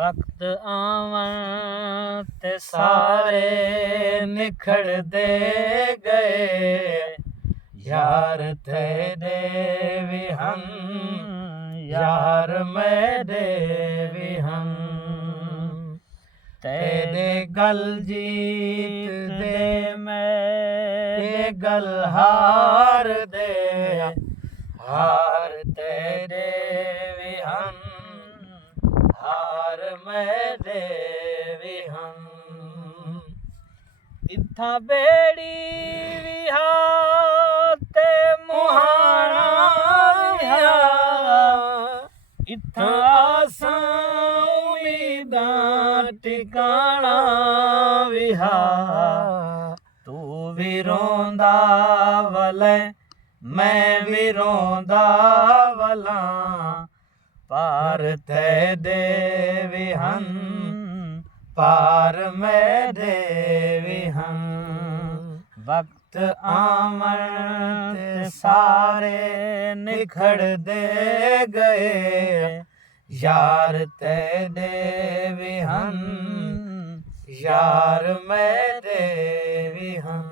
वक्त आवन ते सारे निखड़दे गए, यार तेरे भी हम यार मेरे भी हम। तेरे गल जीत दे मैं गल हार दे, हार तेरे भी हम हार मेरे भी हम। इत्थां बेड़ी विहा ते मुहाना विहा, इत्थां आसां उम्मीदां ठिकाना विहा। तू भी रोंदा वलै मैं भी रोंदा वलां, पार तेरे भी हम पार मेरे भी हम। वक्त आवन ते सारे निखड़दे गए, यार तेरे भी हम यार मेरे भी हम।